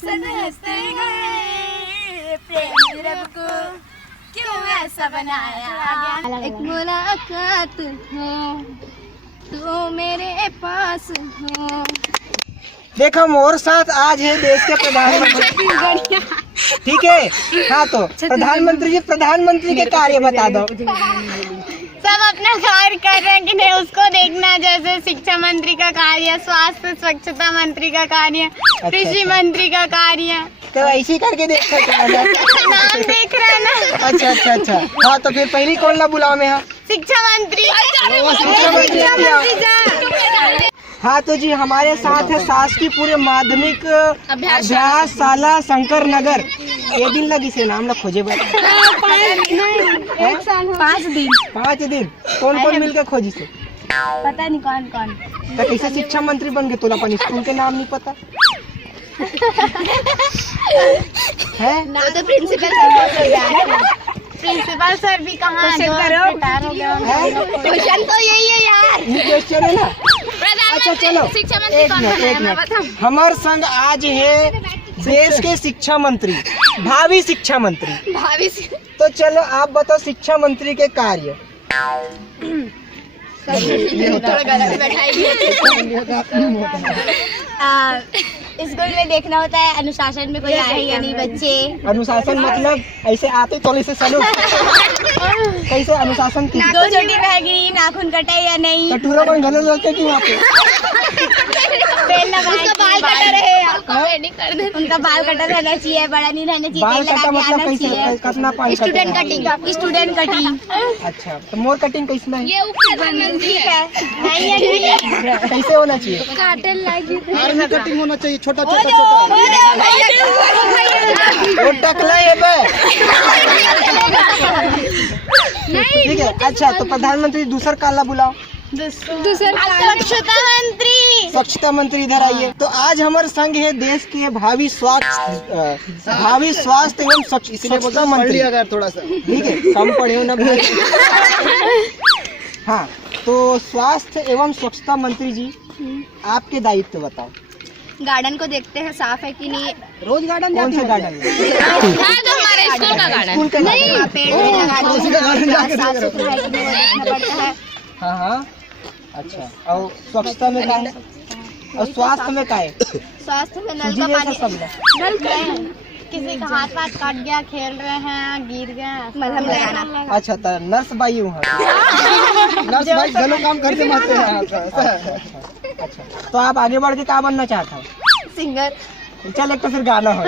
सजते गए प्रेम रब को क्यों ऐसा बनाया। एक मुलाकात हो तो मेरे पास हो। देखो मोर साथ आज है देश के प्रधानमंत्री। ठीक है, हाँ तो प्रधानमंत्री के कार्य बता दो। सब अपना कार्य कर रहे हैं कि नहीं उसको देखना, जैसे शिक्षा मंत्री का कार्य, स्वास्थ्य स्वच्छता मंत्री का कार्य, कृषि मंत्री का कार्य, तो ऐसे करके देख सकते हैं नाम देख रहे हैं ना। अच्छा हाँ तो फिर पहली कौन ला बुलाओ में? हाँ शिक्षा मंत्री। हाँ तो जी हमारे साथ है शासकीय पूर्व माध्यमिक अभ्यासशाला शंकर नगर। ये दिन लगी से नाम ला खोजे 5 दिन कौन कौन मिलकर खोजी से पता नहीं कौन। तो कैसे शिक्षा मंत्री बन गए? तो अपन स्कूल के नाम नहीं पता है? ना तो प्रिंसिपल सर भी कहाँ क्वेश्चन तो यही है यार। ये क्वेश्चन है ना। अच्छा चलो एक मिनट हमारे संग आज है देश के शिक्षा मंत्री, भावी शिक्षा मंत्री। तो चलो आप बताओ शिक्षा मंत्री के कार्य। स्कूल में देखना होता है अनुशासन में कोई आए या नहीं बच्चे। अनुशासन मतलब ऐसे आते तो ऐसे चलो कैसे अनुशासन की? 2 चोटी बहगी, नाखून कटे या नहीं, कटोरा कौन गलत लगते कि वहाँ पे तेल लगाए, बाल कटा रहे, उनका बाल कटा रहना चाहिए, बड़ा नहीं रहना चाहिए, बाल तेल कटा लगा के मतलब आना कैसे चाहिए। कितना पानी? Student cutting. अच्छा तो मोर कटिंग कैसे है? ठीक है, नहीं है कैसे होना चाहिए? आर्मी कटिंग होना चाहिए, छोटा वो टकला है बे। ठीक है अच्छा तो प्रधानमंत्री दूसरा काला बुलाओ। स्वच्छता मंत्री इधर आइए। तो आज हमारे संग है देश के भावी स्वास्थ्य एवं स्वच्छता मंत्री। अगर थोड़ा सा ठीक है कम पढ़े हो ना भाई। हाँ तो स्वास्थ्य एवं स्वच्छता मंत्री जी आपके दायित्व बताओ। गार्डन को देखते हैं साफ है कि नहीं। रोज गार्डन कौन सा गार्डन? जो हमारे स्कूल का गार्डन। पेड़ साफ सुथरा है कि नहीं वो देखना पड़ता है। हाँ अच्छा और स्वच्छता में क्या है? और स्वास्थ्य में क्या है? स्वास्थ्य में नल का पानी, किसी का हाथ पाथ काट गया, खेल रहे हैं गिर गया, मलहम लगाना। अच्छा तो नर्स बाई हूँ। नर्स भाई गलों काम करके मारते हैं। अच्छा तो आप आगे बढ़ के क्या बनना चाहता हो? सिंगर। चल एक तो फिर गाना हो।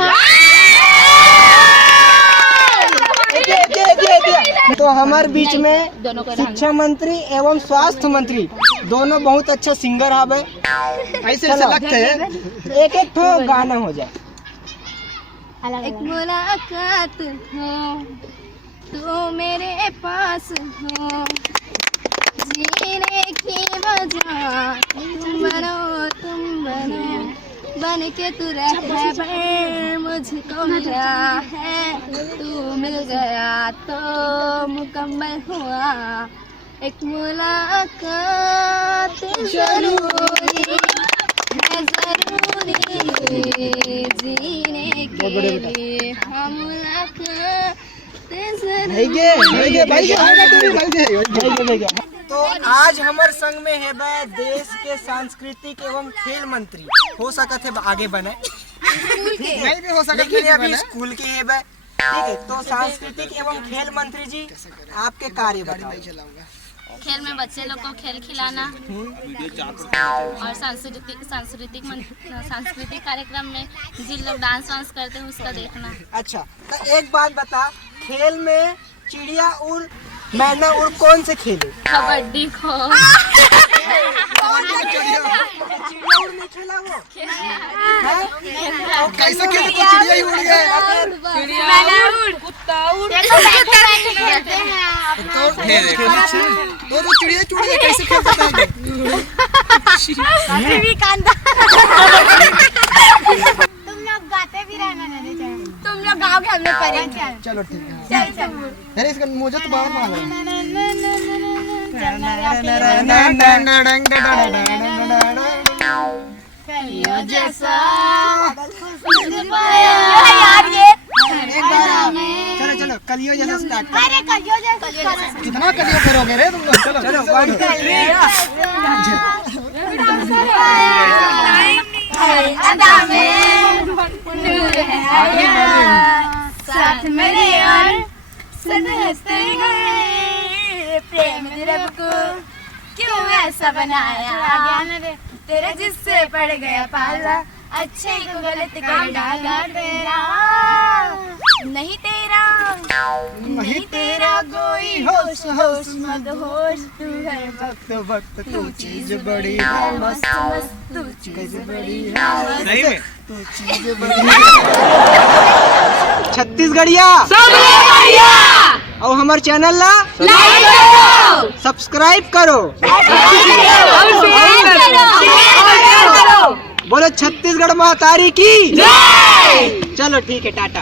तो हमारे बीच में शिक्षा मंत्री एवं स्वास्थ्य मंत्री दोनों बहुत अच्छा सिंगर है। ऐसे लगते हैं एक ठो गाना हो जाए। एक मुलाकात हो तो मेरे पास हो, जीने की वजह तुम बनो बन के तू रह मुझको मिला है, तू मिल गया तो मुकम्मल हुआ। एक मुलाकात जरूरी है, जरूरी जीने के लिए हम मुलाकात जरूरी। तो आज हमारे संग में है देश के सांस्कृतिक एवं खेल मंत्री। हो सकत है आगे बने नहीं भी हो सकता लेकिन अभी स्कूल के है। ठीक है तो सांस्कृतिक एवं खेल मंत्री जी आपके कार्य बताओ। खेल में बच्चे लोग को खेल खिलाना और सांस्कृतिक कार्यक्रम में जिन लोग डांस वांस करते हैं उसका देखना। अच्छा तो एक बात बता, खेल में चिड़िया उड़ मैना उड़ कौन से खेले? कबड्डी खो चिड़िया उड़ नहीं खेला वो? कैसे खेले? तो चिड़िया ही उड़ गए। तो चिड़िया चुड़ गए, कैसे खेल सकते हैं? तुम लोग गाते भी रहना नहीं चाहिए, तुम लोग गाओगे हम लोग करेंगे। चलो ठीक है। अरे इसका मुझे तो बाहर मांग जैसा यार ये एक बार चलो चलो कलियो जैसा स्टार्ट करो। अरे कलियो जैसा कितना कलियो करोगे रे तुम लोग? चलो चलो 1 2 अदा में नूर है आया साथ मेरे और सद हंसते गए प्रेम रब को क्यों ऐसा बनाया तेरा जिससे पड़ गया पाला अच्छे को गलत कर डाला तेरा नहीं तेरा कोई होश होश मत होश तू हर वक्त वक्त तू चीज बड़ी मस्त मस्त तू चीज बड़ी सही में तू चीज बड़ी छत्तीसगढ़िया और हमारे चैनल ला सब्सक्राइब करो। बोलो छत्तीसगढ़ महातारी की। चलो ठीक है, टाटा।